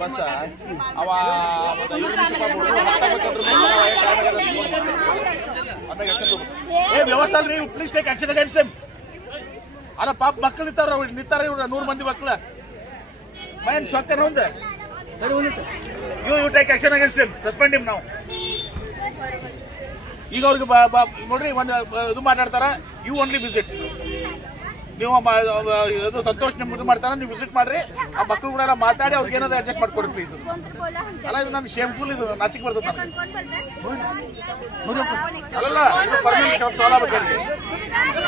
Bus ವ್ಯವಸ್ಥೆ ಅಲ್ರಿ. Please take action against them. ಅಲ್ಲ ಪಾಪ ಮಕ್ಕಳು ನಿಂತಾರ ಇವ್ರ 100 ಮಂದಿ ಮಕ್ಕಳ ಮೈನ್ ಸೊಕ್ಕರ್ ಒಂದು you take action against them. Suspend him ನಾವು. ಈಗ ಅವ್ರಿಗೆ ನೋಡ್ರಿ ಒಂದು ಇದು ಮಾತಾಡ್ತಾರ. You only visit. ನೀವು ಇದು ಸಂತೋಷ್ ನಿಮ್ಗೆ ಇದು ಮಾಡ್ತಾರ, ನೀವು ವಿಸಿಟ್ ಮಾಡ್ರಿ. ಆ ಮಕ್ಕಳು ಕೂಡ ಮಾತಾಡಿ ಅವ್ರಿಗೆ ಏನಾದ್ರು ಅಡ್ಜಸ್ಟ್ ಮಾಡ್ಕೊಡ್ರಿ ಪ್ಲೀಸ್. ಅಲ್ಲ ಇದು ನಾನು ಶೇಮ್ಫುಲ್, ಇದು ನಾಚಿಕೆ ಬರ್ತದೆ ನನಗೆ. ಅಲ್ಲಲ್ಲ ಇದು ಪರ್ಮನೆಂಟ್ ಶಾಪ್ ಸಾಲ ಬೇಕಾಗಿ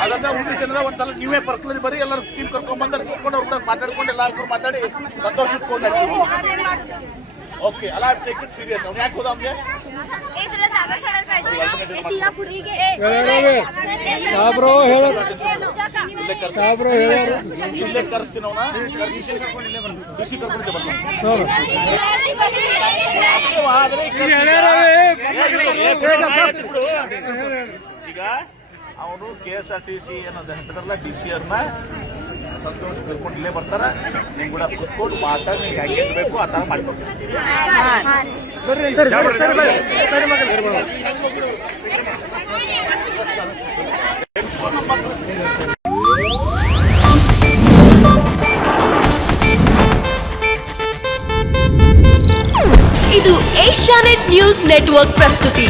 ಅದಂತ ಉಳಿದ ಒಂದ್ಸಲ ನೀವೇ ಪರ್ಸನಲಿ ಬರೀ ಎಲ್ಲರೂ ಟೀಮ್ ಕರ್ಕೊಂಡ್ಬಂದ್ರೆ ಕೂತ್ಕೊಂಡು ಅವ್ರ ಮಾತಾಡ್ಕೊಂಡು ಎಲ್ಲಾರು ಮಾತಾಡಿ ಸಂತೋಷ ಇಟ್ಕೊಂಡು ಓಕೆ. ಅಲ್ಲ ಟೇಕ್ ಇಟ್ ಸೀರಿಯಸ್. ಅವ್ನು ಯಾಕೆ ಹೋದ ಅವ್ನಿಗೆ ಇಲ್ಲೇ ಕರೆಸ್ತೀನಿ ಅವನ ಡಿಸಿ ಕರ್ಕೊಂಡಿದ್ದೆ ಈಗ ಅವನು KSRTC ಏನದ ಹೆಂಟದಲ್ಲ DC ಅವ್ರನ್ನ ಸಂತೋಷ್ ಕರ್ಕೊಂಡು ಇಲ್ಲೇ ಬರ್ತಾರ. ನಿಮ್ ಕೂಡ ಕುತ್ಕೊಂಡು ಮಾತಾಡಿ ನೀವು ಹೆಂಗೆ ಬೇಕು ಆ ಥರ ಮಾಡ್ಕೊಡ್ತಾರೆ. ಇದು ಏಷ್ಯಾನೆಟ್ ನ್ಯೂಸ್ ನೆಟ್ವರ್ಕ್ ಪ್ರಸ್ತುತಿ.